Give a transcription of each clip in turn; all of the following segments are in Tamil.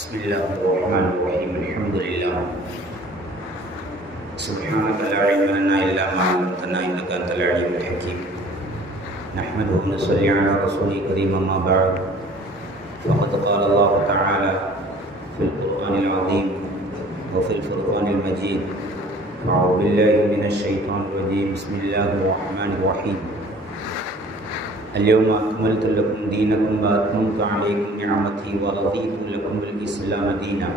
بسم الله الرحمن الرحيم الحمد لله سبحانك لا علم لنا إلا ما علمتنا إنك أنت العليم الحكيم نحمده ونصلي على رسوله الكريم أما بعد فقد قال الله تعالى في القرآن العظيم وفي الفرقان المجيد أعوذ بالله من الشيطان الرجيم بسم الله الرحمن الرحيم اليوم أكملت لكم دينكم وأتممت عليكم نعمتي ورضيت لكم الإسلام دينا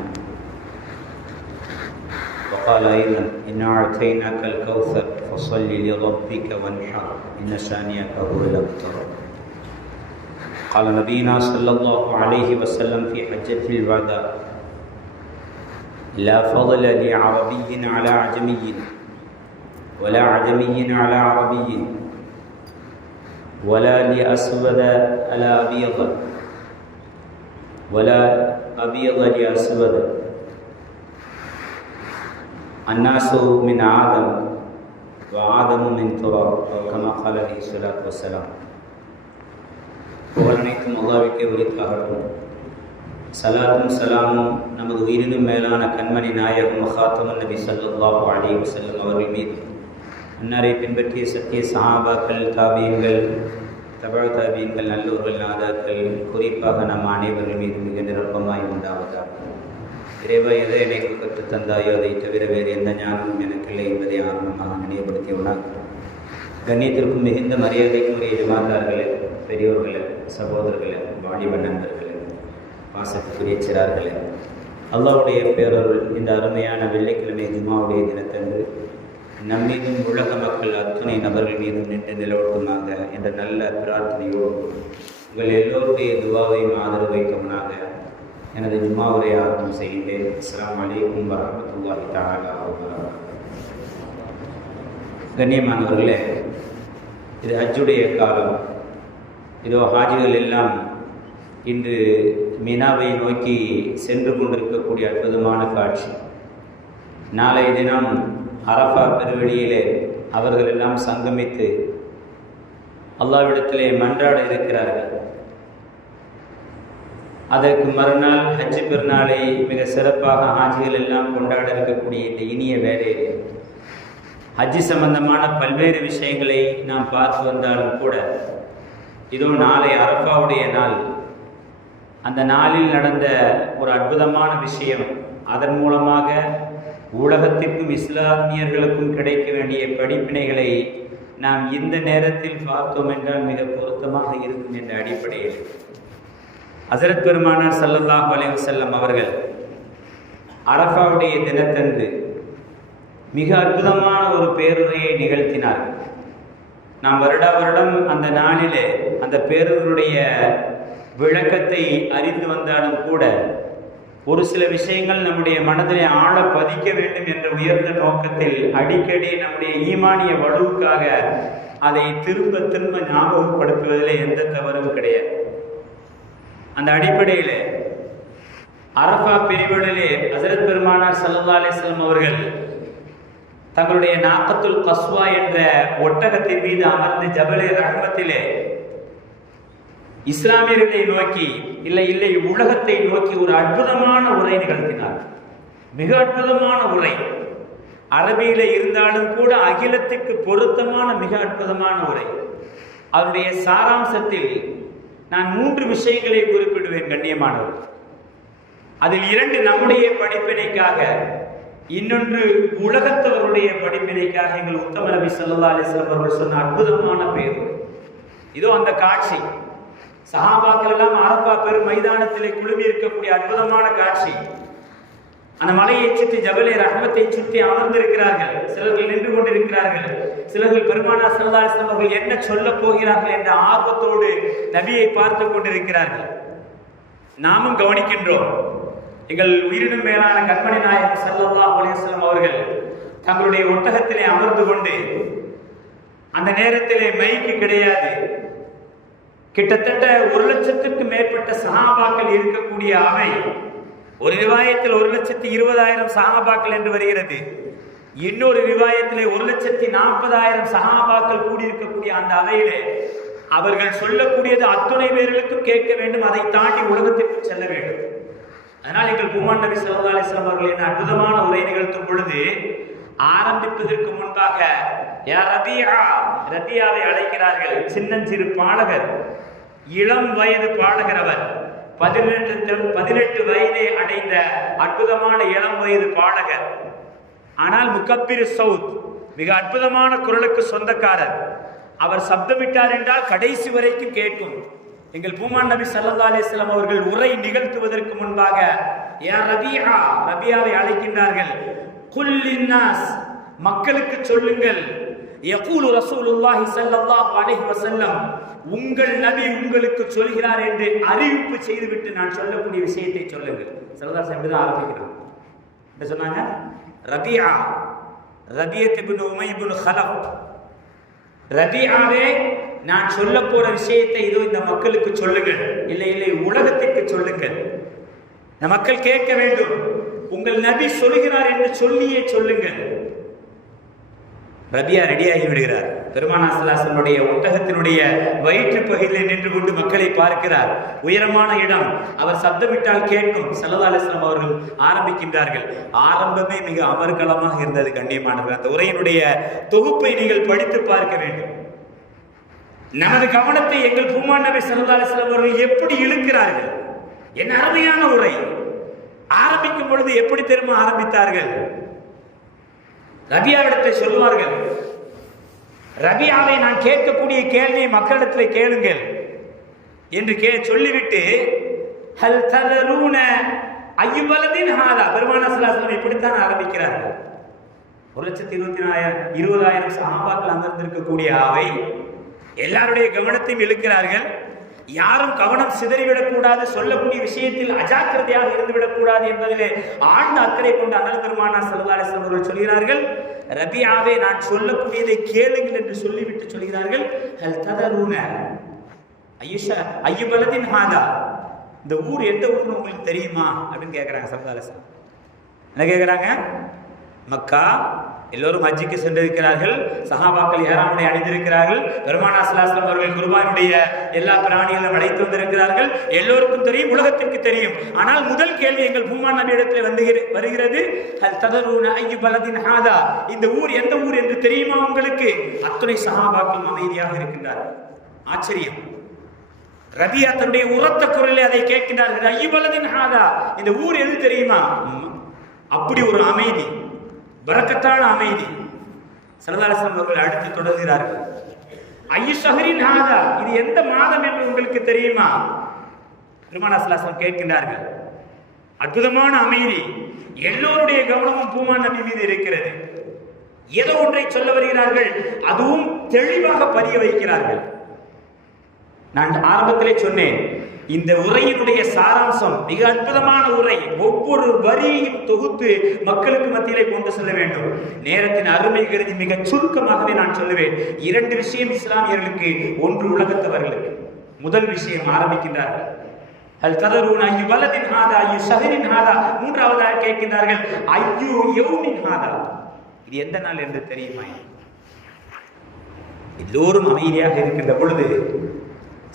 وقال أيضا إنا أعطيناك الكوثر فصل لربك وانحر إن شانئك هو الأبتر قال نبينا صلى الله عليه وسلم في حجة الوداع لا فضل لعربي على عجمي ولا عجمي على عربي ولا لأسود على أبيض ولا أبيض لأسود الناس من آدم وآدم من تراب كما قال عليه الصلاة والسلام புகழ் அனைத்தும் அல்லாஹ்வுக்கே உரித்தாகட்டும். சலாத்தும் சலாமும் நமது உயிரினும் மேலான கண்மணி நாயகம் மகாத்தமன் நபி ஸல்லல்லாஹு அலைஹி வஸல்லம் அவர்கள் மீது, அன்னாரை பின்பற்றிய சத்திய சஹாபாக்கள், தாபீன்கள், தபா தாபீன்கள், நல்லோர்கள், நாதாக்கள், குறிப்பாக நம் அனைவர்கள் மீது மிக நிரப்பமாய் உண்டாவதாக. இறைவா, எதை எனக்கு கற்றுத் தந்தாயோ அதை தவிர வேறு எந்த ஞானமும் எனக்கில்லை என்பதை ஆரம்பமாக நினைவுபடுத்தியுள்ளார். கண்ணியத்திற்கும் மிகுந்த மரியாதைக்கும் உரிய ஜமாத்தார்களே, பெரியோர்களே, சகோதரர்களே, வாலிப நண்பர்களே, பாசத்துக்குரிய சிறார்களே, அல்லாஹ்வுடைய பேரருள் இந்த அருமையான வெள்ளிக்கிழமை ஜுமாவுடைய தினத்தன்று நம்மீதும் உலக மக்கள் அத்துணை நபர்கள் மீதும் நின்று நிலவட்டுமாக என்ற நல்ல பிரார்த்தனையோடு உங்கள் எல்லோருடைய துவாவையும் ஆதரவு வைக்கவனாக எனது ஜும்மாவுரை ஆரம்பம் செய்கின்றேன். அஸ்ஸலாமு அலைக்கும் வரஹ்மத்துல்லாஹி தஆலா வபரகாத்துஹு. கண்ணியமானவர்களே, இது ஹஜ்ஜுடைய காலம். இதோ ஹாஜிகள் எல்லாம் இன்று மினாவை நோக்கி சென்று கொண்டிருக்கக்கூடிய அற்புதமான காட்சி. நாளைய தினம் அரஃபா பெருவெளியிலே அவர்கள் எல்லாம் சங்கமித்து அல்லாஹ்விடத்திலே மன்றாட இருக்கிறார்கள். அதற்கு மறுநாள் ஹஜ் பெருநாளை மிக சிறப்பாக ஹாஜிகள் எல்லாம் கொண்டாட இருக்கக்கூடிய இந்த இனிய வேளையிலே ஹஜ் சம்பந்தமான பல்வேறு விஷயங்களை நாம் பார்த்து வந்தாலும் கூட, இதோ நாளை அரஃபாவுடைய நாள். அந்த நாளில் நடந்த ஒரு அற்புதமான விஷயம், அதன் மூலமாக உலகத்திற்கும் இஸ்லாமியர்களுக்கும் கிடைக்க வேண்டிய படிப்பினைகளை நாம் இந்த நேரத்தில் பார்த்தோம் என்றால் மிக பொருத்தமாக இருக்கும் என்ற அடிப்படையில் ஹஸரத் பெருமானார் ஸல்லல்லாஹு அலைஹி வஸல்லம் அவர்கள் அரஃபாவுடைய தினத்தன்று மிக அற்புதமான ஒரு பேருரையை நிகழ்த்தினார்கள். நாம் வருடா வருடம் அந்த நாளிலே அந்த பேருரையுடைய விளக்கத்தை அறிந்து வந்தாலும் கூட ஒரு சில விஷயங்கள் நம்முடைய மனதிலே ஆழ பதிக்க வேண்டும் என்ற உயர்ந்த நோக்கத்தில் அடிக்கடி நம்முடைய ஈமானிய வலுவுக்காக அதை திரும்ப திரும்ப ஞாபகப்படுத்துவதிலே எந்த தவறும் கிடையாது. அந்த அடிப்படையில் அரஃபா பிரிவுகளிலே ஹஸரத் பெருமானார் ஸல்லல்லாஹு அலைஹி வஸல்லம் அவர்கள் தங்களுடைய நாக்கத்துல் கஸ்வா என்ற ஒட்டகத்தின் மீது அமர்ந்து ஜபலே ரஹ்மத்திலே இஸ்லாமியர்களை நோக்கி இல்லை உலகத்தை நோக்கி ஒரு அற்புதமான உரை நிகழ்த்தினார். மிக அற்புதமான உரை. அரபியில இருந்தாலும் கூட அகிலத்துக்கு பொருத்தமான மிக அற்புதமான உரை. அவருடைய சாராம்சத்தில் நான் 3 விஷயங்களை குறிப்பிடுவேன் கண்ணியமானவர். அதில் 2 நம்முடைய படிப்பினைக்காக, இன்னொன்று உலகத்தவருடைய படிப்பினைக்காக எங்கள் உத்தம நபி ஸல்லல்லாஹு அலைஹி வஸல்லம் அவர்கள் சொன்ன அற்புதமான பேருரை. இதோ அந்த காட்சி. சஹாபாக்கள் எல்லாம் அரஃபா பெரு மைதானத்திலே குழுமி இருக்கக்கூடிய அற்புதமான காட்சி. அந்த மலையை சுற்றி ஜபலே ரஹ்மத்தை சுற்றி அமர்ந்திருக்கிறார்கள். சிலர்கள் நின்று கொண்டிருக்கிறார்கள். சிலர்கள் பெருமானார் ஸல்லல்லாஹு அலைஹி வஸல்லம் அவர்கள் என்ன சொல்ல போகிறார்கள் என்ற ஆர்வத்தோடு நபியை பார்த்து கொண்டிருக்கிறார்கள். நாமும் கவனிக்கின்றோம். எங்கள் உயிரினும் மேலான கண்மணி நாயகம் ஸல்லல்லாஹு அலைஹி வஸல்லம் அவர்கள் தங்களுடைய ஒட்டகத்திலே அமர்ந்து கொண்டு, அந்த நேரத்திலே மைக்கு கிடையாது. கிட்டத்தட்ட 1,00,000க்கு மேற்பட்ட சஹாபாக்கள் இருக்கக்கூடிய அவை. ஒரு ரிவாயத்தில் 1,20,000 சஹாபாக்கள் என்று வருகிறது. இன்னொரு ரிவாயத்திலே 1,40,000 சஹாபாக்கள் கூடியிருக்கக்கூடிய அந்த அவையிலே அவர்கள் சொல்லக்கூடியது அத்துணை பேர்களுக்கும் கேட்க வேண்டும், அதை தாண்டி உலகத்திற்கும் செல்ல வேண்டும். அதனால் எங்கள் பெருமான் நபி ஸல்லல்லாஹு அலைஹி வஸல்லம் அவர்கள் அற்புதமான உரை நிகழ்த்தும் பொழுது ஆரம்பிப்பதற்கு முன்பாக யா ரபியா, ரபியாவை அழைக்கிறார்கள். சின்னஞ்சிறு பாலகர், இளம் வயது பாலகர். அவர் 18 வயதை அடைந்த அற்புதமான இளம் வயது பாலகர். ஆனால் முகப்பிர் சவுத், மிக அற்புதமான குரலுக்கு சொந்தக்காரர். அவர் சப்தமிட்டார் என்றால் கடைசி வரைக்கும் கேட்கும். எங்கள் பெருமான் நபி ஸல்லல்லாஹு அலைஹி வஸல்லம் அவர்கள் உரை நிகழ்த்துவதற்கு முன்பாக யா ரபியா, ரபியாவை அழைக்கின்றார்கள். குல் லின்னாஸ், மக்களுக்கு சொல்லுங்கள். யகூலு ரசூலுல்லாஹி ஸல்லல்லாஹு அலைஹி வஸல்லம், உங்கள் நபி உங்களுக்கு சொல்கிறார் என்று அறிவிப்பு செய்துவிட்டு நான் சொல்லக்கூடிய விஷயத்தை சொல்லுங்கள். ஸல்லல்லாஹு அலைஹி வஸல்லம் ஆரம்பிக்கிறார். என்ன சொன்னாங்க? ரபியா, ரபியத் இப்னு உமை இப்னு ஹலப், ரபியாவே நான் சொல்ல போற விஷயத்தை இதோ இந்த மக்களுக்கு சொல்லுங்கள். இல்லை இல்லை, உலகத்திற்கு சொல்லுங்கள். இந்த மக்கள் கேட்க வேண்டும். உங்கள் நபி சொல்கிறார் என்று சொல்லியே சொல்லுங்கள். ரபியா ரெடியாகி விடுகிறார். பெருமானார் ஸல்லல்லாஹு அலைஹி வஸல்லம் ஒட்டகத்தினுடைய வயிற்று பகுதியில் நின்று கொண்டு மக்களை பார்க்கிறார். உயரமான இடம், அவர் சப்தமிட்டால் கேட்கும். ஸல்லல்லாஹு அலைஹி வஸல்லம் அவர்கள் ஆரம்பிக்கின்றார்கள். ஆரம்பமே மிக அமர்கலமாக இருந்தது. கண்ணியமானவர்கள், அந்த உரையினுடைய தொகுப்பை நீங்கள் படித்து பார்க்க வேண்டும். நமது கவனத்தை எங்கள் பெருமான் நபி ஸல்லல்லாஹு அலைஹி வஸல்லம் அவர்கள் எப்படி இழுக்கிறார்கள். என்ன அருமையான உரை! ஆரம்பிக்கும் பொழுது எப்படி தெரியுமா ஆரம்பித்தார்கள்? ரபியாவிடத்தை சொல்வார்கள், ரபியாவை நான் கேட்கக்கூடிய கேள்வியை மக்களிடத்தில் கேளுங்கள் என்று சொல்லிவிட்டு ஹல் ததரூன அய்யுபலதின் ஹாதா, பெருமானார் ஸல்லல்லாஹு அலைஹி வஸல்லம் இப்படித்தான் ஆரம்பிக்கிறார்கள். 1,20,000 சஹாபாக்கள் அமர்ந்திருக்கக்கூடிய அவை எல்லாருடைய கவனத்தையும் இழுக்கிறார்கள். யாரும் கவனம் சிதறிவிடக்கூடாது, சொல்லக்கூடிய விஷயத்தில் அஜாக்கிரதையாக இருந்துவிடக்கூடாது என்பதிலே ஆழ்ந்த அக்கறை கொண்டு அண்ணல் பெருமானார் ஸல்லல்லாஹு அலைஹி வஸல்லம் அவர்கள் சொல்கிறார்கள், ரபியாவே நான் சொல்லக்கூடியதை கேளுங்கள் என்று சொல்லிவிட்டு சொல்கிறார்கள், ஹல் ததரூன அய்யுபலதின் ஹாதா, இந்த ஊர் எந்த ஊர்னு உங்களுக்கு தெரியுமா அப்படின்னு கேட்குறாங்க. ஸல்லல்லாஹு அலைஹி வஸல்லம் என்ன கேட்குறாங்க? மக்கா. எல்லோரும் ஹஜ்ஜுக்கு சென்றிருக்கிறார்கள். சஹாபாக்கள் ஏராளமாக அணிந்திருக்கிறார்கள். பெருமானார் ஸல்லல்லாஹு அலைஹி வஸல்லம் அவர்கள் குர்பானுடைய எல்லா பிராணிகளும் அழைத்து வந்திருக்கிறார்கள். எல்லோருக்கும் தெரியும், உலகத்திற்கு தெரியும். ஆனால் முதல் கேள்வி எங்கள் பெருமான் நபி இடத்தில் வருகிறது, ஹல் ததரூன அய்யு பலதின் ஹாதா, இந்த ஊர் எந்த ஊர் என்று தெரியுமா உங்களுக்கு? அத்துணை சஹாபாக்கள் அமைதியாக இருக்கின்றார்கள். ஆச்சரியம்! ரபியா தன்னுடைய உரத்த குரலில் அதை கேட்கின்றார்கள், அய்யு பலதின் ஹாதா, இந்த ஊர் எது தெரியுமா? அப்படி ஒரு அமைதி, பரக்கத்தான அமைதி. ஸல்லல்லாஹு அலைஹி வஸல்லம் அவர்கள் அடுத்து தொடர்கிறார்கள், ஐயு ஷஹரின் ஹாதா, இது எந்த மாதம் என்று உங்களுக்கு தெரியுமா? பெருமானார் ஸல்லல்லாஹு அலைஹி வஸல்லம் கேட்கின்றார்கள். அற்புதமான அமைதி. எல்லோருடைய கவனமும் பெருமான் நபி மீது இருக்கிறது. ஏதோ ஒன்றை சொல்ல வருகிறார்கள், அதுவும் தெளிவாக பதிய வைக்கிறார்கள். நான் ஆரம்பத்திலே சொன்னேன், இந்த உரையினுடைய சாராம்சம் மிக அற்புதமான உரை. ஒவ்வொரு வரியும் தொகுத்து மக்களுக்கு மத்தியிலே கொண்டு செல்ல வேண்டும். நேரத்தின் அருமை கருதி மிக சுருக்கமாகவே நான் சொல்லுவேன். 2 விஷயம் இஸ்லாமியர்களுக்கு, ஒன்று உலகத்தவர்களுக்கு. முதல் விஷயம் ஆரம்பிக்கின்றார்கள், அல் ததரூன அய்யு பலதின் ஹாதா அய்யு ஷஹரின் ஹாதா. மூன்றாவதாக கேட்கின்றார்கள், அய்யு யௌமின் ஹாதா, இது எந்த நாள் என்று தெரியுமா? எல்லோரும் அமைதியாக இருக்கின்ற பொழுது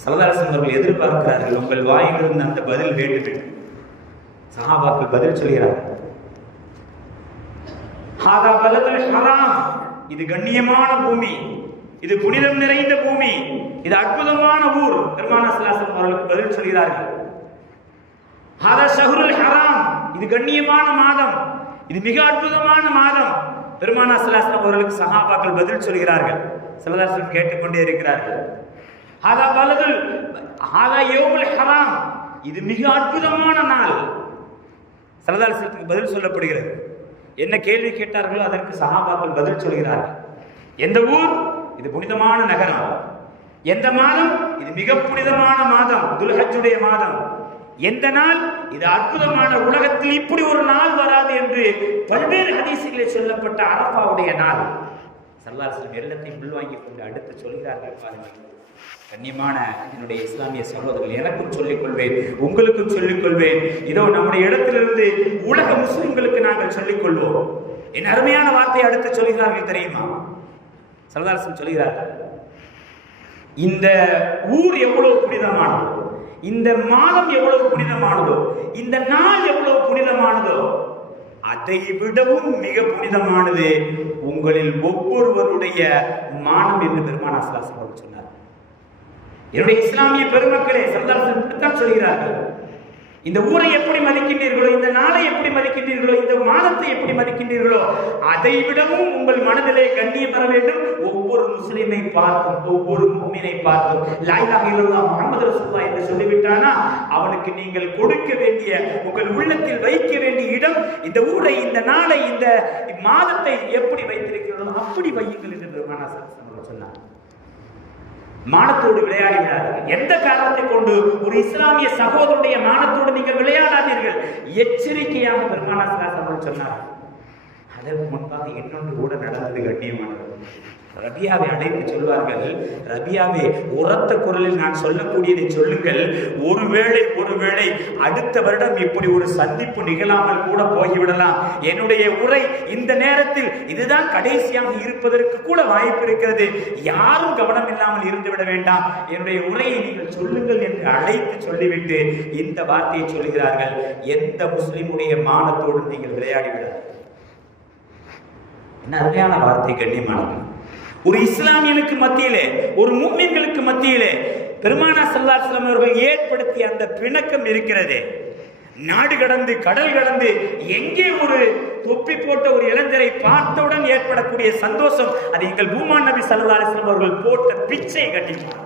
ஸல்லல்லாஹு அலைஹி வஸல்லம் அவர்கள் எதிர்பார்க்கிறார்கள், உங்கள் வாயிலிருந்து அந்த பதில் வேண்டும் என்று. சஹாபாக்கள் பதில் சொல்கிறார்கள், ஹாதா பலதுல் ஹராம், இது கண்ணியமான பூமி, இது புனிதம் நிறைந்த பூமி, இது அற்புதமான ஊர். பெருமானார் ஸல்லல்லாஹு அலைஹி வஸல்லம் அவர்களுக்கு பதில் சொல்கிறார்கள், ஹாதா ஷஹ்ருல் ஹராம், இது கண்ணியமான மாதம், இது மிக அற்புதமான மாதம். பெருமானார் ஸல்லல்லாஹு அலைஹி வஸல்லம் அவர்களுக்கு சஹாபாக்கள் பதில் சொல்கிறார்கள். ஸல்லல்லாஹு அலைஹி வஸல்லம் கேட்டுக்கொண்டே இருக்கிறார்கள், ஹாதா பலதுல் ஹாதா யௌமுல் ஹராம், இது மிக அற்புதமான நாள். ஸல்லல்லாஹு அலைஹி வஸல்லம் பதில் சொல்லப்படுகிறது. என்ன கேள்வி கேட்டார்களோ அதற்கு சஹாபாக்கள் பதில் சொல்கிறார்கள். எந்த ஊர்? இது புனிதமான நகரம். எந்த மாதம்? இது மிக புனிதமான மாதம், துல்ஹஜ்ஜுடைய மாதம். எந்த நாள்? இது அற்புதமான, உலகத்தில் இப்படி ஒரு நாள் வராது என்று பல்வேறு ஹதீஸுகளில் சொல்லப்பட்ட அரஃபாவுடைய நாள். ஸல்லல்லாஹு அலைஹி வஸல்லம் எல்லாத்தையும் உள்வாங்கிக் கொண்டு அடுத்து சொல்கிறார்கள், பாருங்கள். கண்ணியமான என்னுடைய இஸ்லாமிய சகோதரர்கள், எனக்கும் சொல்லிக் கொள்வேன், உங்களுக்கும் சொல்லிக் கொள்வேன். இதோ நம்முடைய இடத்திலிருந்து உலக முஸ்லிம்களுக்கு நாங்கள் சொல்லிக் கொள்வோம். என் அருமையான வார்த்தை அடுத்து சொல்கிறார்கள் தெரியுமா? ஸல்லல்லாஹு அலைஹி வஸல்லம் சொல்கிறார்கள், இந்த ஊர் எவ்வளவு புனிதமானது, இந்த மாதம் எவ்வளவு புனிதமானதோ, இந்த நாள் எவ்வளவு புனிதமானதோ, அதை விடவும் மிக புனிதமானது உங்களில் ஒவ்வொருவருடைய மானம் என்று பெருமானார் ஸல்லல்லாஹு அலைஹி வஸல்லம் சொன்னார். என்னுடைய இஸ்லாமிய பெருமக்களே, சல்லல்லாஹு சொல்கிறார்கள், இந்த ஊரை எப்படி மதிக்கின்றீர்களோ, இந்த நாளை எப்படி மதிக்கின்றீர்களோ, இந்த மாதத்தை எப்படி மதிக்கின்றீர்களோ, அதை விடவும் உங்கள் மனதிலே கண்ணியம் பெற வேண்டும். ஒவ்வொரு முஸ்லிமை பார்த்தும், ஒவ்வொரு முஃமினை பார்த்தும் லா இலாஹ இல்லல்லாஹ் முஹம்மது ரசூலுல்லாஹ் என்று சொல்லிவிட்டானா அவனுக்கு நீங்கள் கொடுக்க வேண்டிய, உங்கள் உள்ளத்தில் வைக்க வேண்டிய இடம், இந்த ஊரை, இந்த நாளை, இந்த மாதத்தை எப்படி வைத்திருக்கிறதோ அப்படி வையுங்கள் என்று பெருமானார் ஸல்லல்லாஹு அலைஹி வஸல்லம் சொன்னார். மானத்தோடு விளையாடி விடாதீர்கள். எந்த காரணத்தை கொண்டு ஒரு இஸ்லாமிய சகோதரனுடைய மானத்தோடு நீங்கள் விளையாடாதீர்கள். எச்சரிக்கையாக பெருமானார் ஸல்லல்லாஹு அலைஹி வஸல்லம் சொன்னார். அதற்கு முன்பாக இன்னொன்று கூட நடந்தது கண்ணியமானது. ரபியாவை அழைத்து சொல்வார்கள், ரபியாவே, உரத்த குரலில் நான் சொல்லக்கூடியதை சொல்லுங்கள். ஒருவேளை அடுத்த வருடம் இப்படி ஒரு சந்திப்பு நிகழாமல் கூட போய்விடலாம். என்னுடைய உரை இந்த நேரத்தில் இதுதான் கடைசியாக இருப்பதற்கு கூட வாய்ப்பு இருக்கிறது. யாரும் கவனம் இல்லாமல் இருந்துவிட வேண்டாம். என்னுடைய உரையை நீங்கள் சொல்லுங்கள் என்று அழைத்து சொல்லிவிட்டு இந்த வார்த்தையை சொல்கிறார்கள், எந்த முஸ்லிமுடைய மானத்தோடு நீங்கள் விளையாடிவிடாது. என்ன அருமையான வார்த்தை கண்ணியமானது. ஒரு இஸ்லாமியனுக்கு மத்தியிலே, ஒரு முஃமின்களுக்கு மத்தியிலே பெருமானார் ஸல்லல்லாஹு அலைஹி வஸல்லம் அவர்கள் ஏற்படுத்திய அந்த பிணக்கம் இருக்கிறது. நாடு கடந்து, கடல் கடந்து, எங்கே ஒரு தொப்பி போட்ட ஒரு இளைஞரை பார்த்தவுடன் ஏற்படக்கூடிய சந்தோஷம், அது எங்கள் பூமான் நபி ஸல்லல்லாஹு அலைஹி வஸல்லம் அவர்கள் போட்ட பிச்சை கண்டிப்பாக.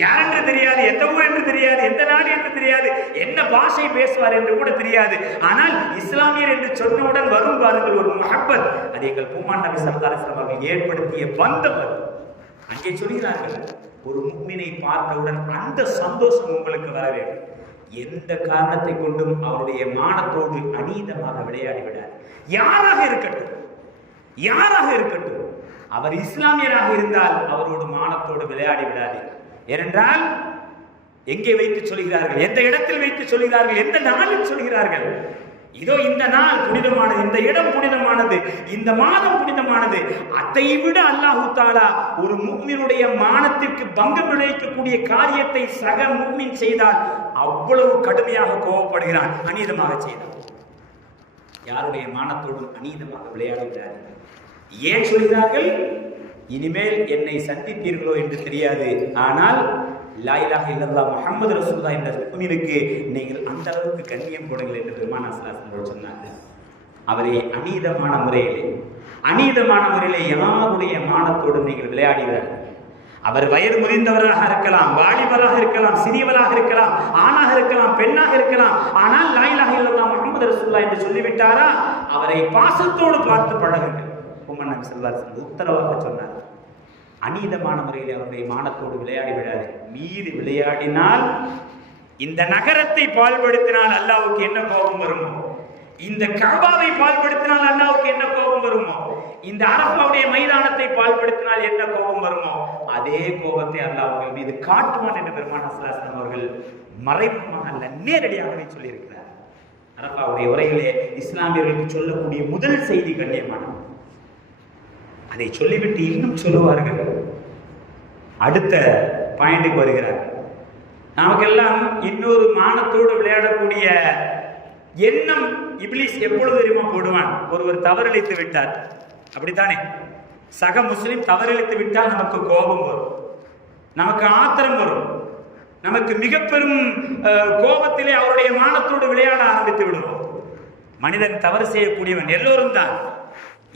யார் என்று தெரியாது, எந்த ஊர் என்று தெரியாது, எந்த நாடு என்று தெரியாது, என்ன பாஷை பேசுவார் என்று கூட தெரியாது. ஆனால் இஸ்லாமியர் என்று சொன்னவுடன் வரும் பாருங்கள் ஒரு முஹப்பத், அது எங்கள் பூமான் நபி ஸல்லல்லாஹு அலைஹி வஸல்லம் அவர்கள் ஏற்படுத்திய பந்தம். அங்கே சொல்கிறார்கள், ஒரு முஃமினை பார்த்தவுடன் அந்த சந்தோஷம் உங்களுக்கு வர வேண்டும். எந்த காரணத்தை கொண்டும் அவருடைய மானத்தோடு அநீதமாக விளையாடிவிடார். யாராக இருக்கட்டும், யாராக இருக்கட்டும், அவர் இஸ்லாமியராக இருந்தால் அவரோடு மானத்தோடு விளையாடி விடாது. ஏனென்றால் எங்கே வைத்து சொல்கிறார்கள், எந்த இடத்தில் வைத்து சொல்கிறார்கள், எந்த நாளில் சொல்கிறார்கள். இதோ இந்த நாள் புனிதமானது, இந்த இடம் புனிதமானது, இந்த மாதம் புனிதமானது. அதை விட அல்லாஹு தஆலா ஒரு முஃமினுடைய மானத்திற்கு பங்கம் விளைவிக்கக்கூடிய காரியத்தை சக முஃமின் செய்தால் அவ்வளவு கடுமையாக கோபப்படுகிறான். அநீதமாக செய்தார். யாருடைய மானத்தோடும் அநீதமாக விளையாடுகிறார்கள். ஏன் சொல்கிறார்கள்? இனிமேல் என்னை சந்திப்பீர்களோ என்று தெரியாது, ஆனால் லா இலாஹ இல்லல்லாஹ் முஹம்மது ரசூலுல்லாஹ் என்ற முஃமினுக்கு நீங்கள் அந்த அளவுக்கு கண்ணியம் கொடுங்கள் என்று பெருமானார் ஸல்லல்லாஹு அலைஹி வஸல்லம் சொன்னார்கள். அவரை அநீதமான முறையிலே யாருடைய மானத்தோடு நீங்கள் விளையாடுகிறார்கள். அவர் வயது முதிர்ந்தவராக இருக்கலாம், வாலிபராக இருக்கலாம், சிறியவராக இருக்கலாம், ஆணாக இருக்கலாம், பெண்ணாக இருக்கலாம். ஆனால் லா இலாஹ இல்லல்லாஹ் முஹம்மது ரசூலுல்லாஹ் என்று சொல்லிவிட்டாரா, அவரை பாசத்தோடு பார்த்து பழகுங்கள். பூமான் நபி ஸல்லல்லாஹு அலைஹி வஸல்லம் உத்தரவாக சொன்னார். அநீதமான முறையில் அவருடைய மானத்தோடு விளையாடி விடாது. மீறி விளையாடினால், இந்த நகரத்தை பாழ்படுத்தினால் அல்லாஹ்வுக்கு என்ன கோபம் வருமோ, இந்த கஅபாவை பாழ்படுத்தினால் அல்லாஹ்வுக்கு என்ன கோபம் வருமோ, இந்த அரஃபாவுடைய மைதானத்தை பாழ்படுத்தினால் என்ன கோபம் வருமோ, அதே கோபத்தை அல்லாஹ் அவர்கள் மீது காட்டுவான் என்று பெருமானார் ஸல்லல்லாஹு அலைஹி வஸல்லம் அவர்கள் மறைமுகமாக அல்ல, நேரடியாகவே சொல்லியிருக்கிறார். அரஃபாவுடைய உரையிலே இஸ்லாமியர்களுக்கு சொல்லக்கூடிய முதல் செய்தி கண்ணியமானது. அதை சொல்லிவிட்டு இன்னும் சொல்லுவார்கள். அடுத்த பாயிண்ட்டுக்கு வருகிறார். நமக்கெல்லாம் இன்னொரு மானத்தோடு விளையாடக்கூடிய எண்ணம் இப்லீஸ் எப்பொழுது தெரியுமா போடுவான்? ஒருவர் தவறளித்து விட்டார், அப்படித்தானே? சக முஸ்லிம் தவறளித்து விட்டால் நமக்கு கோபம் வரும், நமக்கு ஆத்திரம் வரும், நமக்கு மிக பெரும் கோபத்திலே அவருடைய மானத்தோடு விளையாட ஆரம்பித்து விடுவோம். மனிதன் தவறு செய்யக்கூடியவன், எல்லோரும் தான்.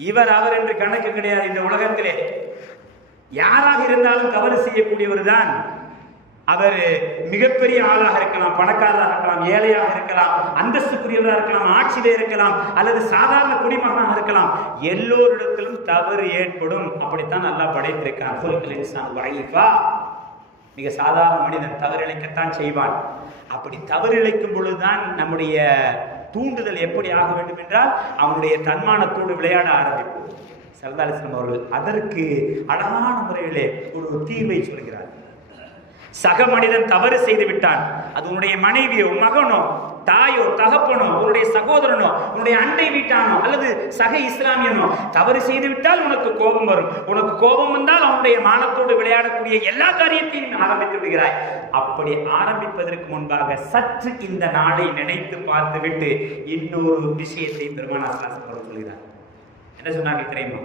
இவர் அவர் என்று கணக்கு கிடையாது. இந்த உலகத்திலே யாராக இருந்தாலும் தவறு செய்யக்கூடியவர் தான். அவர் மிகப்பெரிய ஆளாக இருக்கலாம், பணக்காரராக இருக்கலாம், ஏழையாக இருக்கலாம், அந்தஸ்துக்குரியவராக இருக்கலாம், ஆட்சியிலே இருக்கலாம், அல்லது சாதாரண குடிமகனாக இருக்கலாம். எல்லோரிடத்திலும் தவறு ஏற்படும். அப்படித்தான் அல்லாஹ் படைத்திருக்கிறான். குல்குல் இன்சான் வஈஃபா, மிக சாதாரண மனிதன் தவறிழைக்கத்தான் செய்வான். அப்படி தவறிழைக்கும் பொழுதுதான் நம்முடைய தூண்டுதல் எப்படி ஆக வேண்டும் என்றால் அவனுடைய தன்மானத்தோடு விளையாட ஆரம்பிப்போம். ஸல்லல்லாஹு அலைஹி வஸல்லம் அவர்கள் அதற்கு அழகான முறையிலே ஒரு தீர்வை சொல்கிறார். சக மனிதன் தவறு செய்து விட்டான், அது உன்னுடைய மனைவியோ மகனோ தாயோ தகப்பனோ உன்னுடைய சகோதரனோ உன்னுடைய அண்டை வீட்டானோ அல்லது சக இஸ்லாமியனோ தவறு செய்து விட்டால் உனக்கு கோபம் வரும். உனக்கு கோபம் வந்தால் அவனுடைய மானத்தோடு விளையாடக்கூடிய எல்லா காரியத்தையும் ஆரம்பித்து விடுகிறாய். அப்படி ஆரம்பிப்பதற்கு முன்பாக சற்று இந்த நாளை நினைத்து பார்த்துவிட்டு இன்னொரு விஷயத்தை பெருமானார் ஸல்லல்லாஹு அலைஹி வஸல்லம் சொல்கிறார். என்ன சொன்னார்கள் தெரியுமா?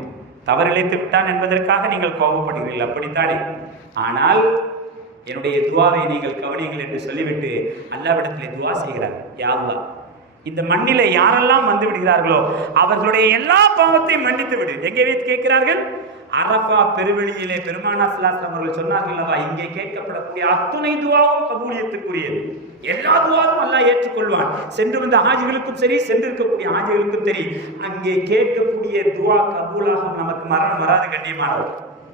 தவறிழைத்து விட்டான் என்பதற்காக நீங்கள் கோபப்படுகிறீர்கள், அப்படித்தானே? ஆனால் என்னுடைய துவாவை நீங்கள் கவனியுங்கள் என்று சொல்லிவிட்டு அல்லாஹ்விடத்திலே துவா செய்கிறார். யா அல்லாஹ், இந்த மண்ணிலே யாரெல்லாம் வந்து விடுகிறார்களோ அவர்களுடைய எல்லா பாவத்தையும் மன்னித்து விடு. எங்கே வைத்து கேட்கிறார்கள்? அரஃபா பெருவெளியிலே பெருமானார் ஸல்லல்லாஹு அலைஹி வஸல்லம் அவர்கள் சொன்னார்கள் அல்லவா, இங்கே கேட்கப்படக்கூடிய அத்துணை துவாவும் கபூலியத்துக்குரியது. எல்லா துவாவும் அல்லாஹ் ஏற்றுக்கொள்வான். சென்று வந்த ஹாஜிகளுக்கும் சரி, சென்றிருக்கக்கூடிய ஹாஜிகளுக்கும் சரி, அங்கே கேட்கக்கூடிய துவா கபூலாகும். நமக்கு மரணம் வராது கண்ணியமானவர்.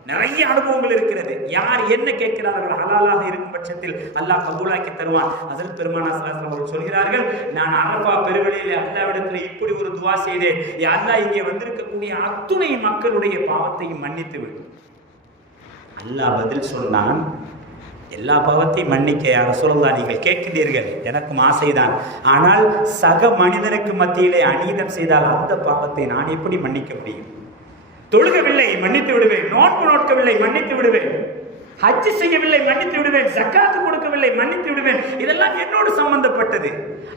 நிறைய அனுபவங்கள் இருக்கிறது. யார் என்ன கேட்கிறார்கள் ஹலாலாக இருக்கும் பட்சத்தில் அல்லாஹ் கபூலாக்கி தருவான். அதில் பெருமானார் ஸல்லல்லாஹு அலைஹி வஸல்லம் அவர்கள் சொல்கிறார்கள், நான் அரஃபா பெருவெளியிலே அல்லாஹ்விடத்தில் இப்படி ஒரு துவா செய்தேன், யா அல்லாஹ் இங்கே வந்திருக்கக்கூடிய அத்துணை மக்களுடைய பாவத்தையும் மன்னித்து விடு. அல்லாஹ் பதில் சொன்னான், எல்லா பாவத்தையும் மன்னிக்க யார் ரசூலுல்லாஹ் நீங்கள் கேட்கிறீர்கள், எனக்கும் ஆசைதான். ஆனால் சக மனிதனுக்கு மத்தியிலே அநீதம் செய்தால் அந்த பாவத்தை நான் எப்படி மன்னிக்க முடியும்? தொழுகவில்லை மன்னித்து விடுவேன், நோன்பு நோக்கவில்லை மன்னித்து விடுவேன், ஹஜ் செய்யவில்லை மன்னித்து விடுவேன், ஜக்காத்து கொடுக்கவில்லை மன்னித்து விடுவேன், இதெல்லாம் என்னோடு சம்பந்தப்பட்டது.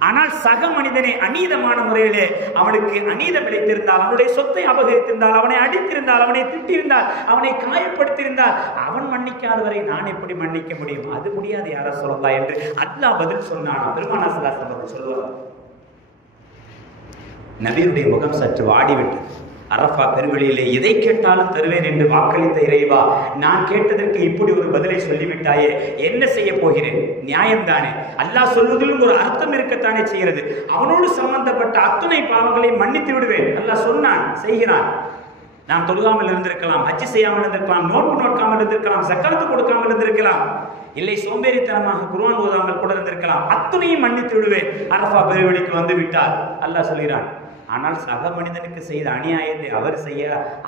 ஆனால் சக மனிதனை அநீதமான முறையிலே அவனுக்கு அநீதம் இழைத்திருந்தால், அவனுடைய சொத்தை அபகரித்திருந்தால், அவனை அடித்திருந்தால், அவனை திட்டிருந்தால், அவனை காயப்படுத்தியிருந்தால் அவன் மன்னிக்காதவரை நான் எப்படி மன்னிக்க முடியும்? அது முடியாது யார சொல்லலாம் என்று அல்லாஹ் பதில் சொன்னான். பெருமானார் ஸல்லல்லாஹு அலைஹி வஸல்லம் சொல்லுவார், நபியுடைய முகம் சற்று வாடிவிட்டது. அரஃபா பெருவெளியிலே எதை கேட்டாலும் தருவேன் என்று வாக்களித்த இறைவா, நான் கேட்டதற்கு இப்படி ஒரு பதிலை சொல்லிவிட்டாயே, என்ன செய்ய போகிறேன்? நியாயம்தானே? அல்லாஹ் சொல்வதிலும் ஒரு அர்த்தம் இருக்கத்தானே செய்கிறது. அவனோடு சம்பந்தப்பட்ட அத்துணை பாவங்களை மன்னித்து விடுவேன். அல்லாஹ் சொன்னான், செய்கிறான். நாம் தொழுகாமல் இருந்திருக்கலாம், ஹஜ் செய்யாமல் இருந்திருக்கலாம், நோன்பு நோக்காமல் இருந்திருக்கலாம், ஜக்காத்து கொடுக்காமல் இருந்திருக்கலாம், இல்லை சோம்பேறித்தனமாக குர்ஆன் ஓதாமல் கூட இருந்திருக்கலாம். அத்துணையும் மன்னித்து விடுவேன் அரஃபா பெருவெளிக்கு வந்து விட்டார். அல்லாஹ் சொல்கிறான். ஆனால் சக மனிதனுக்கு செய்த அநியாயத்தை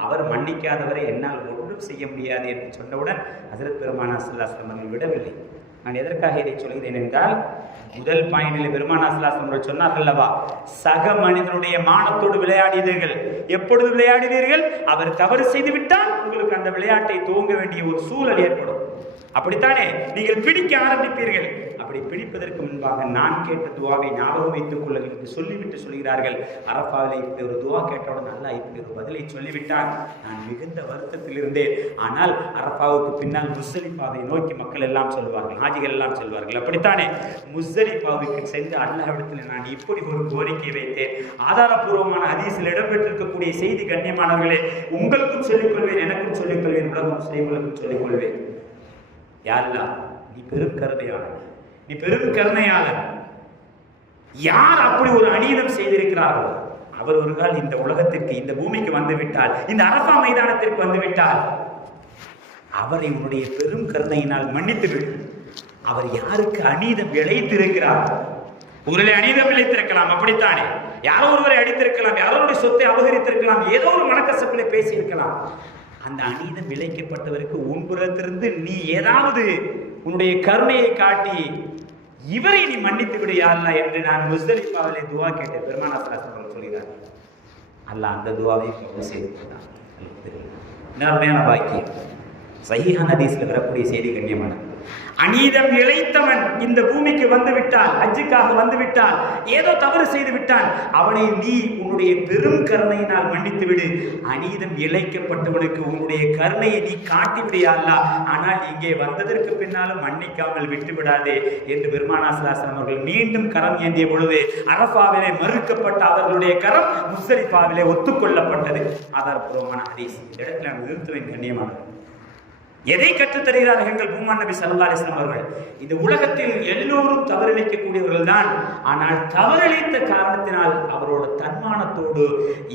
அவர் மன்னிக்காதவரை என்னால் ஒன்றும் செய்ய முடியாது என்று சொன்னவுடன் ஹஜ்ரத் பெருமானார் ஸல்லல்லாஹு அலைஹி வஸல்லம் விடவில்லை. நான் எதற்காக இதை சொல்கிறேன் என்றால், முதல் பாயிண்டில் பெருமானார் ஸல்லல்லாஹு அலைஹி வஸல்லம் சொன்னார்கள் அல்லவா, சக மனிதனுடைய மானத்தோடு விளையாடினீர்கள். எப்பொழுது விளையாடினீர்கள்? அவர் தவறு செய்து விட்டால் உங்களுக்கு அந்த விளையாட்டை துவங்க வேண்டிய ஒரு சூழல் ஏற்படும். அப்படித்தானே? நீங்கள் பிடிக்க ஆரம்பிப்பீர்கள். அப்படி பிடிப்பதற்கு முன்பாக நான் கேட்ட துவாவை ஞாபகம் வைத்துக் கொள்ளுங்கள் என்று சொல்லிவிட்டு சொல்கிறார்கள். அரஃபாவிலே இப்படி ஒரு துவா கேட்டவுடன் அல்லாஹ் இப்படி ஒரு பதிலை சொல்லிவிட்டான். நான் மிகுந்த வருத்தத்தில் இருந்தேன். ஆனால் அரஃபாவுக்கு பின்னால் முஸ்தலிஃபாவை நோக்கி மக்கள் எல்லாம் சொல்வார்கள், ஹாஜிகள் எல்லாம் சொல்வார்கள். அப்படித்தானே? முஸ்தலிஃபாவுக்கு சென்று அல்லாஹ்விடத்தில் நான் இப்படி ஒரு கோரிக்கை வைத்தேன். ஆதாரபூர்வமான ஹதீஸில் இடம்பெற்றிருக்கக்கூடிய செய்தி கண்ணியமானவர்களே, உங்களுக்கும் சொல்லிக்கொள்வேன், எனக்கும் சொல்லிக்கொள்வேன், உலக முஸ்லிம்களுக்கும் சொல்லிக்கொள்வேன். யா அல்லாஹ், நீ பெரும் கருணையாளர், நீ பெரும் கருணையாளர். யார் அப்படி ஒரு அநீதம் செய்திருக்கிறார்களோ அவர் ஒரு கால் இந்த உலகத்திற்கு, இந்த பூமிக்கு வந்து விட்டால், இந்த அரஃபா மைதானத்திற்கு வந்து விட்டால் அவரை உன்னுடைய பெரும் கருணையினால் மன்னித்து விடு. அவர் யாருக்கு அநீதம் இழைத்திருக்கிறார்? ஒருவரை அநீதம் இழைத்திருக்கலாம், அப்படித்தானே? யாரோ ஒருவரை அடித்திருக்கலாம், யாரோடைய சொத்தை அபகரித்திருக்கலாம், ஏதோ ஒரு மனக்கசப்பிலே பேசி இருக்கலாம். அந்த அநீதம் இழைக்கப்பட்டவருக்கு உன்புறத்திலிருந்து நீ ஏதாவது உன்னுடைய கருணையை காட்டி இவரை நீ மன்னித்து விடு யா அல்லாஹ் என்று நான் முஸ்தலிஃபாவிலே துவா கேட்டேன். பெருமானார் ஸல்லல்லாஹு அலைஹி வஸல்லம் சொல்கிறார், அல்லாஹ் அந்த துவாவை கபூல் செய்து கொண்டான். அருமையான பாக்கியம். சஹீஹான ஹதீஸ்ல வரக்கூடிய செய்தி கண்ணியமான, அநீதம் இழைத்தவன் இந்த பூமிக்கு வந்து விட்டால், ஹஜ்ஜுக்காக வந்து விட்டால், ஏதோ தவறு செய்து விட்டான், அவனை நீ உன்னுடைய பெரும் கருணையினால் மன்னித்து விடு. அநீதம் இழைக்கப்பட்டவனுக்கு உன்னுடைய கருணையை நீ காட்டிவிடு யா அல்லாஹ். ஆனால் இங்கே வந்ததற்கு பின்னாலும் மன்னிக்காமல் விட்டு விடாதே என்று பெருமானார் ஸல்லல்லாஹு அலைஹி வஸல்லம் அவர்கள் மீண்டும் கரம் ஏந்திய பொழுது அரஃபாவிலே மறுக்கப்பட்ட அவர்களுடைய கரம் முஸ்தலிஃபாவிலே ஒத்துக்கொள்ளப்பட்டது. ஆதாரபூர்வமான ஹதீஸ். இந்த இடத்துல நான் நிறுத்துவேன் கண்ணியமானது. எதை கற்றுத் தருகிறார்கள் எங்கள் பூமான் நபி ஸல்லல்லாஹு அலைஹி வஸல்லம் அவர்கள்? இந்த உலகத்தில் எல்லோரும் தவறிழைக்கக்கூடியவர்கள் தான். ஆனால் தவறிழைத்த காரணத்தினால் அவரோட தன்மானத்தோடு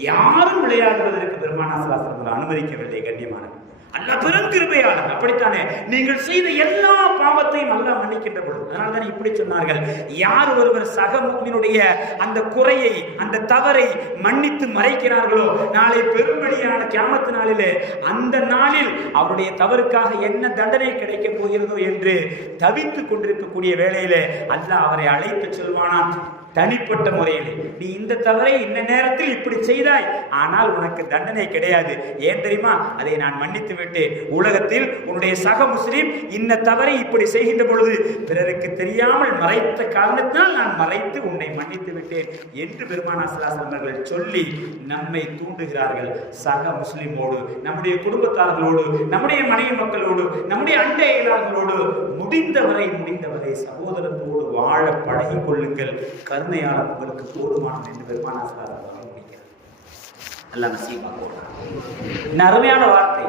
யாரும் விளையாடுவதற்கு பெருமானார் ஸல்லல்லாஹு அலைஹி வஸல்லம் அனுமதிக்கவில்லை. கண்ணியமானது. அல்லாஹ் பெரும் கிருபையாளன். அப்படித்தானே? நீங்கள் செய்த எல்லா பாவத்தையும் அல்லாஹ் மன்னிக்கின்ற பொழுது, அதனால தான் இப்படி சொன்னார்கள், யார் ஒருவர் சக முஃமினுடைய அந்த குறையை, அந்த தவறை மன்னித்து மறைக்கிறார்களோ, நாளை பெரும்படியான கியாமத் நாளிலே, அந்த நாளில் அவருடைய தவறுக்காக என்ன தண்டனை கிடைக்கப் போகிறதோ என்று தவித்துக் கொண்டிருக்கக்கூடிய வேளையிலே அல்லாஹ் அவரை அழைத்து சொல்வானாம், தனிப்பட்ட முறையில் நீ இந்த தவறை இந்த நேரத்தில் இப்படி செய்தாய், ஆனால் உனக்கு தண்டனை கிடையாது. ஏன் தெரியுமா? அதை நான் மன்னித்து விட்டேன். உலகத்தில் உன்னுடைய சக முஸ்லிம் இந்த தவறை இப்படி செய்கின்ற பொழுது பிறருக்கு தெரியாமல் மறைத்த காரணத்தினால் நான் மறைத்து உன்னை மன்னித்து விட்டேன் என்று பெருமானார் ஸல்லல்லாஹு அலைஹி வஸல்லம் சொல்லி நம்மை தூண்டுகிறார்கள். சக முஸ்லிமோடு, நம்முடைய குடும்பத்தார்களோடு, நம்முடைய மனைவி மக்களோடு, நம்முடைய அண்டையாளர்களோடு முடிந்தவரை சகோதரத்தோடு வாழ பழகிக் கொள்ளுங்கள். கருணையாளர் உங்களுக்கு போதுமானது என்று பெருமானார் ஸல்லல்லாஹு அலைஹி வஸல்லம் முடிக்கிறார். அல்லாஹ் நசீபாக்குவான். அருமையான வார்த்தை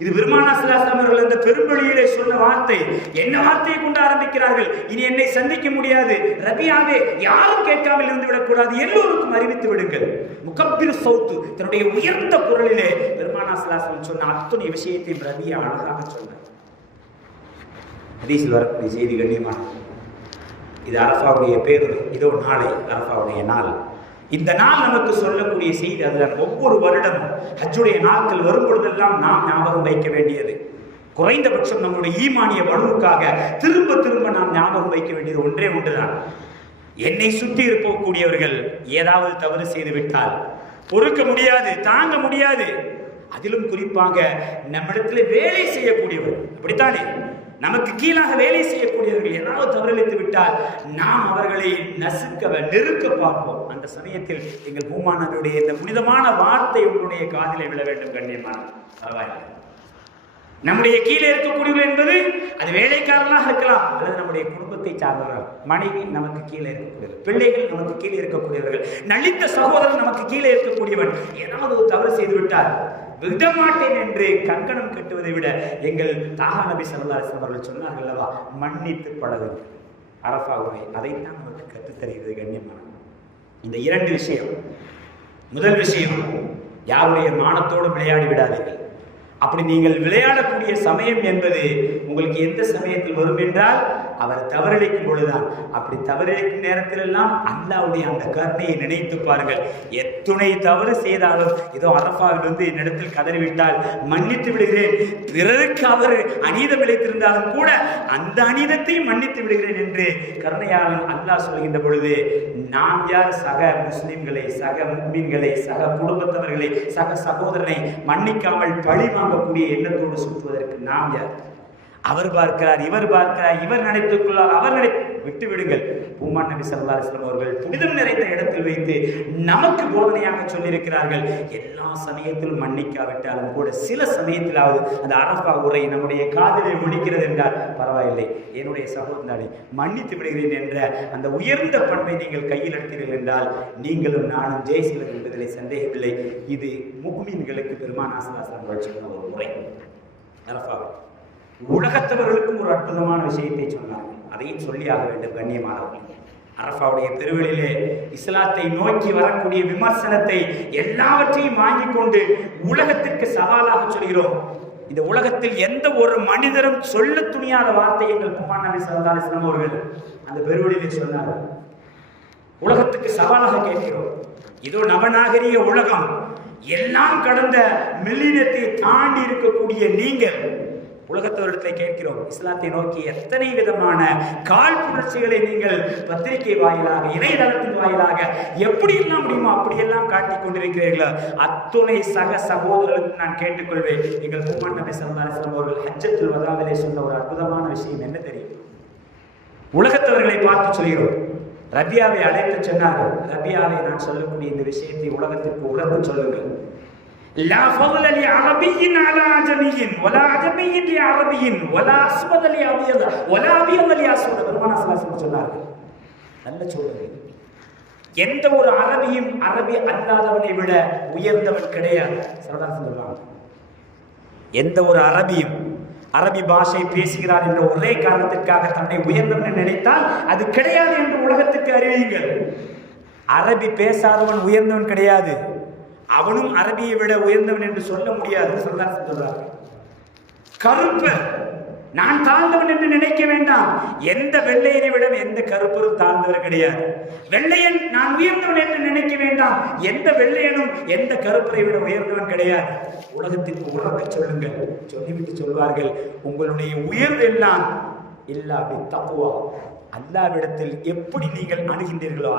இது. பெருமானார் ஸல்லல்லாஹு அலைஹி வஸல்லம் அவர்கள் அந்த பெரும்பலியிலே சொன்ன வார்த்தை. என்ன வார்த்தையை கொண்டு ஆரம்பிக்கிறார்கள்? இனி என்னை சந்திக்க முடியாது ரபியாவே, யாரும் கேட்காமல் இருந்து விடக்கூடாது, எல்லோருக்கும் அறிவித்து விடுங்கள். முகப்பிர் சௌத்து, தன்னுடைய உயர்ந்த குரலிலே பெருமானார் ஸல்லல்லாஹு அலைஹி வஸல்லம் சொன்ன அத்தனை விஷயத்தையும் ரபியா அழகாக சொன்னார். ஹதீஸில் வரக்கூடிய செய்தி கண்ணியமான, இது அரஃபாவுடைய பேருரை. இதோ நாளை அரஃபாவுடைய நாள். இந்த நாள் நமக்கு சொல்லக்கூடிய செய்தி அதுதான். ஒவ்வொரு வருடமும் ஹஜ்ஜுடைய நாட்கள் வரும் பொழுதெல்லாம் நாம் ஞாபகம் வைக்க வேண்டியது, குறைந்தபட்சம் நம்முடைய ஈமானிய வலுவுக்காக திரும்ப திரும்ப நாம் ஞாபகம் வைக்க வேண்டியது ஒன்றே ஒன்றுதான். என்னை சுற்றி இருக்கக்கூடியவர்கள் ஏதாவது தவறு செய்து விட்டால் பொறுக்க முடியாது, தாங்க முடியாது. அதிலும் குறிப்பாக நம்மிடத்தில் வேலை செய்யக்கூடியவர்கள், அப்படித்தானே, நமக்கு கீழாக வேலை செய்யக்கூடியவர்கள் ஏதாவது தவறளித்து விட்டால் நாம் அவர்களை நெருக்க பார்ப்போம். அந்த சமயத்தில் எங்கள் பூமானவருடைய இந்த புனிதமான வார்த்தை உங்களுடைய காதிலே விழ வேண்டும். கண்ணியமான பரவாயில்லை, நம்முடைய கீழே இருக்கக்கூடியவர்கள் என்பது அது வேலைக்காரர்களாக இருக்கலாம், அல்லது நம்முடைய குடும்பத்தை சார்ந்தவர்கள், மனைவி நமக்கு கீழே இருக்கக்கூடியவர்கள், பிள்ளைகள் நமக்கு கீழே இருக்கக்கூடியவர்கள், நலிந்த சகோதரர் நமக்கு கீழே இருக்கக்கூடியவன் ஏதாவது ஒரு தவறு செய்து விட்டால் விடமாட்டேன் என்று கங்கணம் கட்டுவதை விட எங்கள் தாகா நபி ஸல்லல்லாஹு அலைஹி வஸல்லம் அவர்கள் சொன்னார்கள் அல்லவா, மன்னித்து பழகுங்கள். அரஃபா உரை அதைத்தான் நமக்கு கற்றுத்தருகிறது. கண்ணியமான இந்த இரண்டு விஷயம். முதல் விஷயம், யாருடைய மானத்தோடு விளையாடி விடாதீர்கள். அப்படி நீங்கள் விளையாடக்கூடிய சமயம் என்பது உங்களுக்கு எந்த சமயத்தில் வரும் என்றால் அவர் தவறிழைக்கும் பொழுதுதான். அப்படி தவறிழைக்கும் நேரத்தில் எல்லாம் அல்லாஹ்வுடைய அந்த கருணையை நினைத்து பாருங்கள். எத்துணை தவறு செய்தாலும் இதோ அரஃபாவில் வந்து என்னிடத்தில் கதறிவிட்டால் மன்னித்து விடுகிறேன், பிறருக்கு அவர் அநீதம் இழைத்திருந்தாலும் கூட அந்த அநீதத்தை மன்னித்து விடுகிறேன் என்று கருணையாளன் அல்லாஹ் சொல்கின்ற பொழுது நாம் யார் சக முஸ்லிம்களை, சக முஃமின்களை, சக குடும்பத்தவர்களை, சக சகோதரனை மன்னிக்காமல் பழி வாங்கக்கூடிய எண்ணத்தோடு சுற்றுவதற்கு நாம் யார்? அவர் பார்க்கிறார், இவர் பார்க்கிறார், இவர் நினைத்துக் கொள்ளார், அவர் விட்டு விடுங்கள். பூமான் நபி ஸல்லல்லாஹு அலைஹி வஸல்லம் அவர்கள் புனிதம் நிறைந்த இடத்தில் வைத்து நமக்கு போதனையாக சொல்லியிருக்கிறார்கள். எல்லா சமயத்திலும் மன்னிக்காவிட்டாலும் கூட சில சமயத்திலாவது அந்த அரஃபா உரை நம்முடைய காதிலே ஒலிக்கிறது என்றால் பரவாயில்லை, என்னுடைய சகோதரனை மன்னித்து விடுகிறேன் என்ற அந்த உயர்ந்த பண்பை நீங்கள் கையில் எடுத்தீர்கள் என்றால் நீங்களும் நானும் ஜெயிசீலர் என்பதிலே சந்தேகமில்லை. இது முஃமின்களுக்கு பெருமானார் ஸல்லல்லாஹு அலைஹி வஸல்லம் சொன்ன ஒரு முறை. அரஃபாவில் உலகத்தவர்களுக்கும் ஒரு அற்புதமான விஷயத்தை சொன்னார்கள், அதையும் சொல்லியாக வேண்டும். கண்ணியமானவர்கள், அரஃபாவுடைய பெருவெளியிலே இஸ்லாத்தை நோக்கி வரக்கூடிய விமர்சனத்தை எல்லாவற்றையும் வாங்கிக் கொண்டு உலகத்திற்கு சவாலாக சொல்கிறோம். இந்த உலகத்தில் எந்த ஒரு மனிதரும் சொல்ல துணியாத வார்த்தை எங்கள் பூமான் நபி ஸல்லல்லாஹு அலைஹி வஸல்லம் அவர்கள் அந்த பெருவெளியிலே சொன்னார்கள். உலகத்துக்கு சவாலாக கேட்கிறோம். இதோ நவநாகரிக உலகம் எல்லாம் கடந்த மில்லியனத்தை தாண்டி இருக்கக்கூடிய நீங்கள் உலகத்தவரிடத்தை கேட்கிறோம், இஸ்லாத்தை நோக்கி எத்தனை விதமான காழ்ப்புணர்ச்சிகளை நீங்கள் பத்திரிகை வாயிலாக, இணையதளத்தின் வாயிலாக எப்படி எல்லாம் முடியுமோ அப்படியெல்லாம் காட்டிக் கொண்டிருக்கிறீர்களா? அத்துணை சக சகோதரர்களுக்கு நான் கேட்டுக்கொள்வேன். எங்கள் பூமான் நபி ஸல்லல்லாஹு அலைஹி வஸல்லம் அவர்கள் ஹஜ்ஜத்துல் வதாவிலே சொன்ன ஒரு அற்புதமான விஷயம் என்ன தெரியும்? உலகத்தவர்களை பார்த்து சொல்கிறோம். ரபியாவை அழைத்து சொன்னார்கள், ரபியாவை நான் சொல்லக்கூடிய இந்த விஷயத்தை உலகத்திற்கு உணர்ந்து சொல்லுங்கள். லா ஃபضل لعربي على عجمي ولا عجمي لعربي ولا اسود لابيض ولا ابيض لاسود. பெருமானார் ஸல்லல்லாஹு அலைஹி வஸல்லம் சொன்னார்கள், நல்ல சொல்லுங்கள், எந்த ஒரு அரபியும் அரபி அல்லாதவனை விட உயர்ந்தவன் கிடையாது. சொல்றாங்க, எந்த ஒரு அரபியும் அரபி பாஷை பேசுகிறார் என்ற ஒரே காரணத்திற்காக தன்னை உயர்ந்தவன் நினைத்தால் அது கிடையாது என்று உலகத்துக்கு அறிவியுங்கள். அரபி பேசாதவன் உயர்ந்தவன் கிடையாது, அவனும் அரபியை விட உயர்ந்தவன் என்று சொல்ல முடியாது. சொல்றார், கருப்பர் நான் தாழ்ந்தவன் என்று நினைக்க வேண்டாம். எந்த வெள்ளையனை விட எந்த கருப்பரும் தாழ்ந்தவர் கிடையாது. வெள்ளையன் நான் உயர்ந்தவன் என்று நினைக்க வேண்டாம். எந்த வெள்ளையனும் எந்த கருப்பரை விட உயர்ந்தவன் கிடையாது. உலகத்திற்கு உறக்க சொல்லுங்கள். சொல்லிவிட்டு சொல்வார்கள், உங்களுடைய உயர்வு எல்லாம் இல்லா பி தக்வா, அல்லாஹ்விடத்தில் எப்படி நீங்கள் அணுகின்றீர்களோ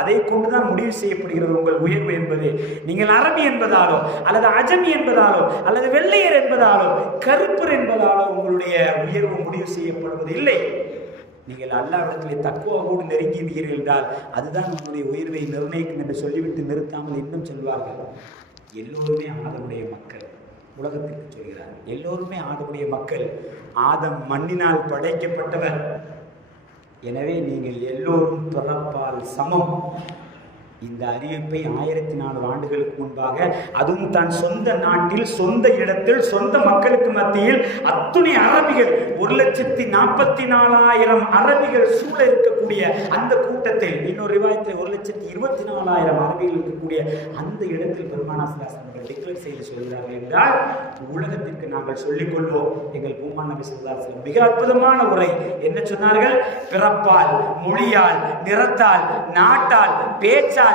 அதை கொண்டுதான் முடிவு செய்யப்படுகிறது உங்கள் உயர்வு என்பது. நீங்கள் அரபி என்பதாலோ அல்லது அஜமி என்பதாலோ அல்லது வெள்ளையர் என்பதாலோ கருப்பர் என்பதாலோ உங்களுடைய உயர்வு முடிவு செய்யப்படுவது இல்லை. நீங்கள் அல்லாஹ்விடத்திலே தக்வாவோடு நெருங்கினீர்கள் என்றால் அதுதான் உங்களுடைய உயர்வை நிர்ணயிக்கும் என்று சொல்லிவிட்டு நிறுத்தாமல் இன்னும் சொல்வார்கள், எல்லோருமே ஆதமுடைய மக்கள். உலகத்திற்கு சொல்கிறார், எல்லோருமே ஆதமுடைய மக்கள். ஆதம் மண்ணினால் படைக்கப்பட்டவர். எனவே நீங்கள் எல்லோரும் பிறப்பால் சமம். இந்த அறிவிப்பை 1400 ஆண்டுகளுக்கு முன்பாக, அதுவும் தன் சொந்த நாட்டில் சொந்த இடத்தில் சொந்த மக்களுக்கு மத்தியில் அத்துணை அரபிகள் 1,44,000 அரபிகள் சூழ இருக்கக்கூடிய அந்த கூட்டத்தில், இன்னொரு ரிவாயத்தில் 1,24,000 அரபிகள் இருக்கக்கூடிய அந்த இடத்தில் பெருமானார் ஸல்லல்லாஹு அலைஹி வஸல்லம் டிக்ளேர் செய்து சொல்கிறார்கள் என்றால் உலகத்திற்கு நாங்கள் சொல்லிக் கொள்வோம். எங்கள் பெருமானார் நபி ஸல்லல்லாஹு அலைஹி வஸல்லம் மிக அற்புதமான உரை என்ன சொன்னார்கள்? பிறப்பால், மொழியால், நிறத்தால், நாட்டால், பேச்சால்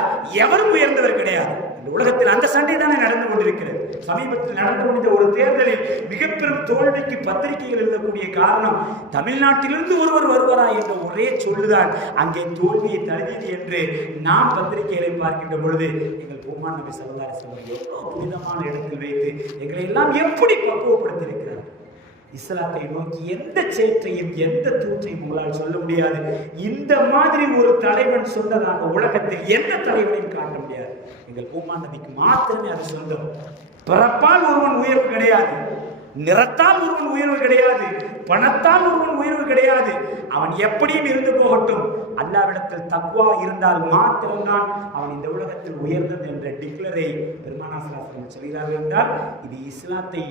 எவரும் உயர்ந்தவர் கிடையாது. இந்த உலகத்தில் அந்த சண்டை தானே நடந்து கொண்டிருக்கிறது. சமீபத்தில் நடந்து முடிந்த ஒரு தேர்தலில் மிக பெரும் தோல்விக்கு பத்திரிகைகள் எழுதக்கூடிய காரணம் தமிழ்நாட்டிலிருந்து ஒருவர் வருவாரா என்ற ஒரே சொல்லுதான் அங்கே தோல்வியை தழுவியது என்று நாம் பத்திரிகைகளை பார்க்கின்ற பொழுது எங்கள் பெருமானார் நபி ஸல்லல்லாஹு அலைஹி வஸல்லம் எவ்வளவு புனிதமான இடத்தில் வைத்து எங்களை எல்லாம் எப்படி பக்குவப்படுத்தியிருக்கிறார். இஸ்லாத்தை நோக்கி எந்த சேற்றையும் எந்த தூற்றையும் உங்களால் சொல்ல முடியாது. இந்த மாதிரி ஒரு தலைவன் சொன்னதாக உலகத்தில் எந்த தலைவனையும் காட்ட முடியாது. எங்கள் பெருமானார் நபிக்கு மாத்திரமே அது சொந்தம். பிறப்பால் ஒருவன் உயர்வு கிடையாது, நிறத்தால் ஒருவன் உயர்வு கிடையாது, பணத்தால் ஒருவன் உயர்வு கிடையாது. அவன் எப்படியும் இருந்து போகட்டும், அல்லாஹ்விடத்தில் தக்வா இருந்தால் மாத்திரம்தான் அவன் இந்த உலகத்தில் உயர்ந்தது என்ற டிக்ளரை பெருமானார் ஸல்லல்லாஹு அலைஹி வஸல்லம் சொல்கிறார்கள் என்றால் இது இஸ்லாத்தை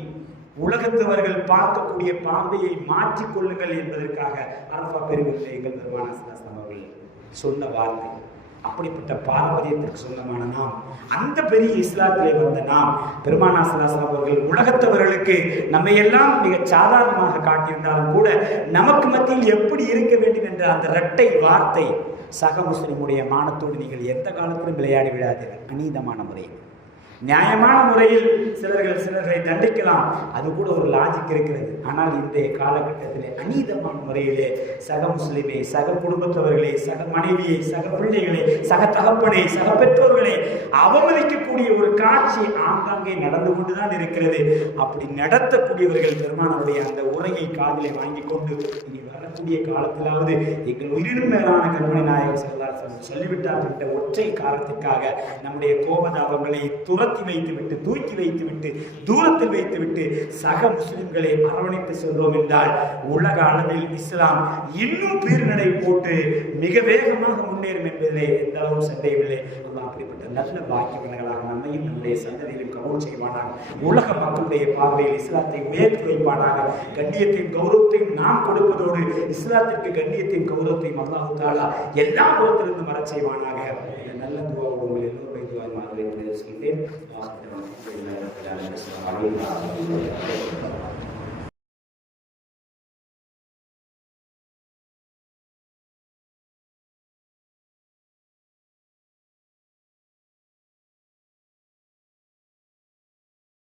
உலகத்தவர்கள் பார்க்கக்கூடிய பார்வையை மாற்றிக் கொள்ளுங்கள் என்பதற்காக அரஃபா பெருவிழாவில் எங்கள் பெருமானார் ஸல்லல்லாஹு அலைஹி வஸல்லம் அவர்கள் சொன்ன வார்த்தை. அப்படிப்பட்ட பாரம்பரியத்திற்கு சொந்தமான நாம், அந்த பெரிய இஸ்லாத்திலே வந்த நாம், பெருமானார் ஸல்லல்லாஹு அலைஹி வஸல்லம் அவர்கள் உலகத்தவர்களுக்கு நம்மை எல்லாம் மிக சாதாரணமாக காட்டியிருந்தாலும் கூட நமக்கு மத்தியில் எப்படி இருக்க வேண்டும் என்ற அந்த இரட்டை வார்த்தை சக முஸ்லிமுடைய மானத்தோடு நீங்கள் எந்த காலத்திலும் விளையாடி விடாதீர்கள். அநீதமான முறையில், நியாயமான முறையில் சிலர்களை தண்டிக்கலாம், அது கூட ஒரு லாஜிக் இருக்கிறது. ஆனால் இன்றைய காலகட்டத்திலே அநீதமான முறையிலே சக முஸ்லிமை, சக குடும்பத்தவர்களை, சக மனைவியை, சக பிள்ளைகளை, சக தகப்பனை, சக பெற்றோர்களை அவமதிக்கக்கூடிய ஒரு காட்சி ஆங்காங்கே நடந்து கொண்டுதான் இருக்கிறது. அப்படி நடத்தக்கூடியவர்கள் பெருமானாருடைய அந்த உரையை காதிலே வாங்கி கொண்டு இனி வரக்கூடிய காலத்திலாவது எங்கள் உயிரினும் மேலான கண்மணி நாயகம் ஸல்லல்லாஹு அலைஹி வஸல்லம் சொல்லிவிட்டார் என்ற ஒற்றை காரணத்திற்காக நம்முடைய கோபதாபங்களை துரத்தி வைத்துவிட்டு, தூக்கி வைத்துவிட்டு, தூரத்தில் வைத்துவிட்டு சக முஸ்லிம்களை அரவணைத்து சென்றோம் என்றால் உலக அளவில் இஸ்லாம் இன்னும் பீர்நடை போட்டு மிக வேகமாக முன்னேறும் என்பதிலே எந்த அளவும் சந்தேகமில்லை. அல்லாஹ் அப்படிப்பட்ட நல்ல பாக்கியவர்களாக நம்மையும் நம்முடைய சந்ததியிலும் கபூல் செய்வானாக. உலக மக்களுடைய பார்வையில் இஸ்லாத்தை உயர்த்தி வைப்பானாக. கண்ணியத்தையும் கௌரவத்தையும் நாம் கொடுப்பதோடு இஸ்லாத்திற்கு கண்ணியத்தையும் கௌரவத்தையும் அல்லாஹ் தஆலா எல்லா புறத்திலிருந்து மறச் செய்வானாக. நல்ல துஆவோடு உங்கள் எல்லோருடைய துஆவை சொல்லிட்டேன்.